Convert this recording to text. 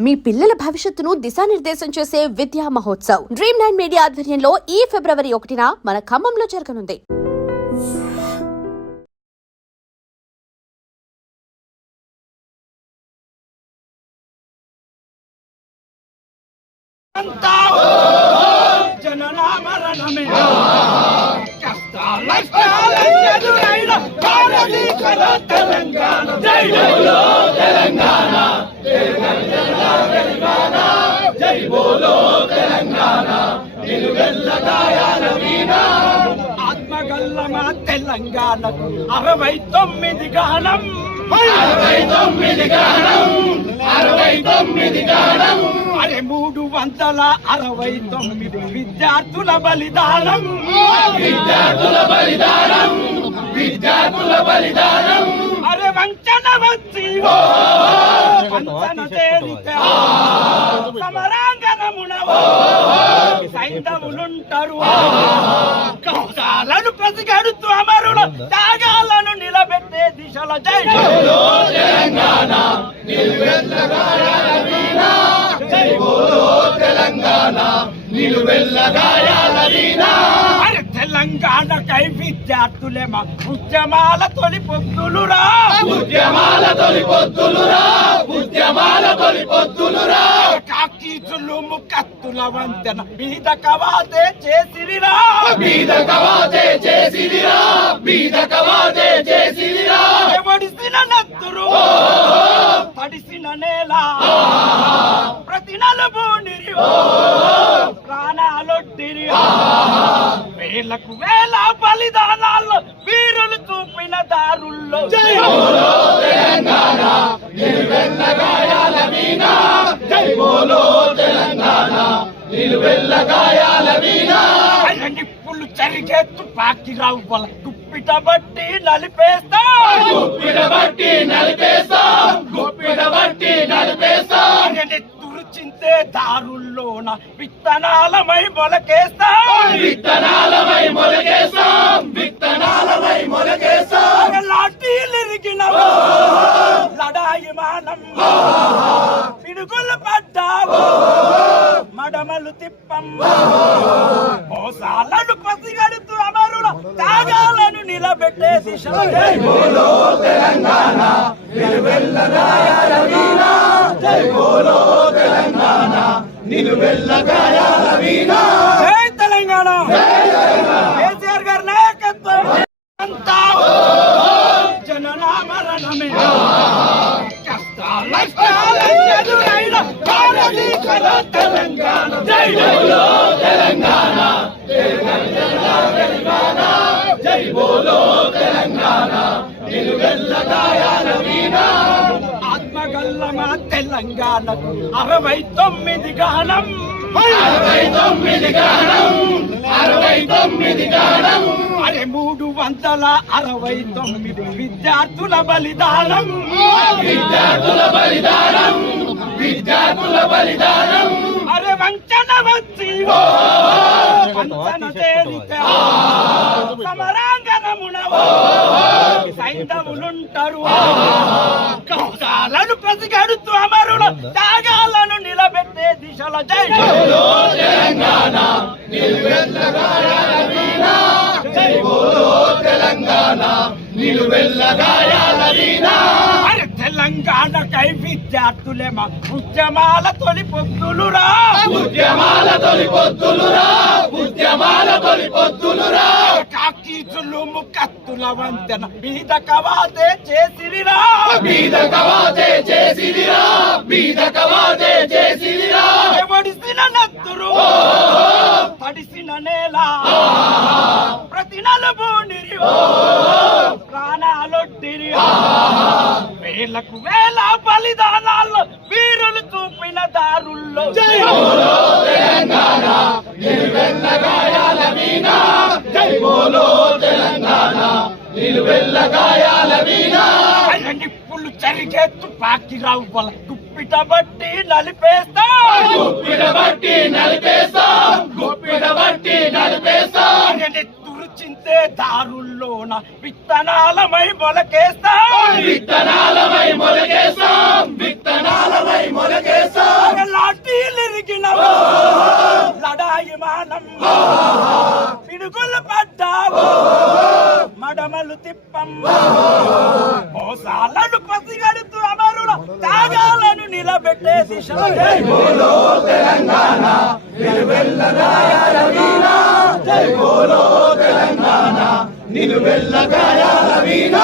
మీ పిల్లల భవిష్యత్తును దిశానిర్దేశం చేసే విద్యా మహోత్సవ్ Dream9 మీడియా ఆధ్వర్యంలో ఈ ఫిబ్రవరి 1న మన ఖమ్మంలో జరగనుంది. జై బోలో తెలంగాణ ఆత్మగల్లమా తెలంగాణ 69 గానం 69 గానం అరే 369 విద్యార్థుల బలిదానం అరే వంచన వచ్చి వంచన చేరితే సమరాంగనమున సైంధవులుంటారు కౌశాలను పసిగడుతూ అమరుల త్యాగాలను నిలబెట్టే దిశల జై బోలో తెలంగాణ జై బోలో తెలంగాణ అరే తెలంగాణకై విద్యార్థులేమా ఉద్యమాల తొలి పొద్దులురా కాకి చులుము కత్తుల వంతెన బీద కవాతే చేసిరిరా ఎవడిసిన నత్తురు తడిసిన నేల ప్రతి నలుబూనిరి ప్రాణాలొట్టిరి వేలకు వేల బలిదానాల్లో వీరులు చూపిన దారుల్లో జై బోలో తెలంగాణ నిలువెల్ల గాయాల వీణ జై బోలో తెలంగాణ నిలువెల్ల గాయాల వీణ నిప్పులు చరిగే తుపాకి రవ్వల గుప్పిట బట్టి నలిపేస్తా తురుచింతే దారుల్లోన విత్తనాలమై మొలకేస్తా లాఠీలిరిగిన లడాయి మానం పిడుగులు పడ్డావు మడమలు తిప్పం మోసాలను పసిగడుతూ అమరుల త్యాగాలను నిలబెట్టే దిశ జై బోలో తెలంగాణ నిలువెల్ల గాయాల వీణ జై బోలో తెలంగాణ నిలువెల్ల గాయాల వీణ జై తెలంగాణ కేసీఆర్ గారి నాయకత్వం అంతా జననా మరణమే కష్టాల ఎదురైన భారతీయ తెలంగాణ జై బోలో తెలంగాణ జై బోలో తెలంగాణ నిలువెల్ల గాయాల వీణ ఆత్మగల్లమా తెలంగాణ 69 గానం 69 గానం అరే 369 విద్యార్థుల బలిదానం అరే వంచన వచ్చి వంచన చేరితే సమరాంగనమున సైంధవులుంటారు కౌశాలను పసిగడుతూ అమరుల త్యాగాలను నిలబెట్టే దిశల జై బోలో తెలంగాణ జై బోలో తెలంగాణ నిలువెల్ల గాయాల వీణ అరే తెలంగాణకై విద్యార్థులేమా ఉద్యమాల తొలి పొద్దులురా కాకి చులుము కత్తుల వంతెన బీద కవాతే చేసిరిరా ఎవడిసిన నత్తురు తడిసిన నేల ప్రతి నలుబూనిరి ప్రాణాలొట్టిరి వేలకు వేల బలిదానాల్లో వీరులు చూపిన దారుల్లో జై బోలో తెలంగాణ నిలువెల్ల గాయాల వీణ జై బోలో తెలంగాణ నిలువెల్ల గాయాల వీణ నిప్పులు చరిగే తుపాకి రవ్వల గుప్పిట బట్టి నలిపేస్తా తురుచింతే దారుల్లోన విత్తనాలమై మొలకేస్తా విత్తనాలమై మొలకేస్తాం చక్రాలు తిప్పం మోసాలను పసిగడుతూ అమరుల త్యాగాలను నిలబెట్టే దిశలో జై బోలో తెలంగాణ నిలువెల్లగాయాల వీణ జై బోలో తెలంగాణ నిలువెల్లగాయాల వీణ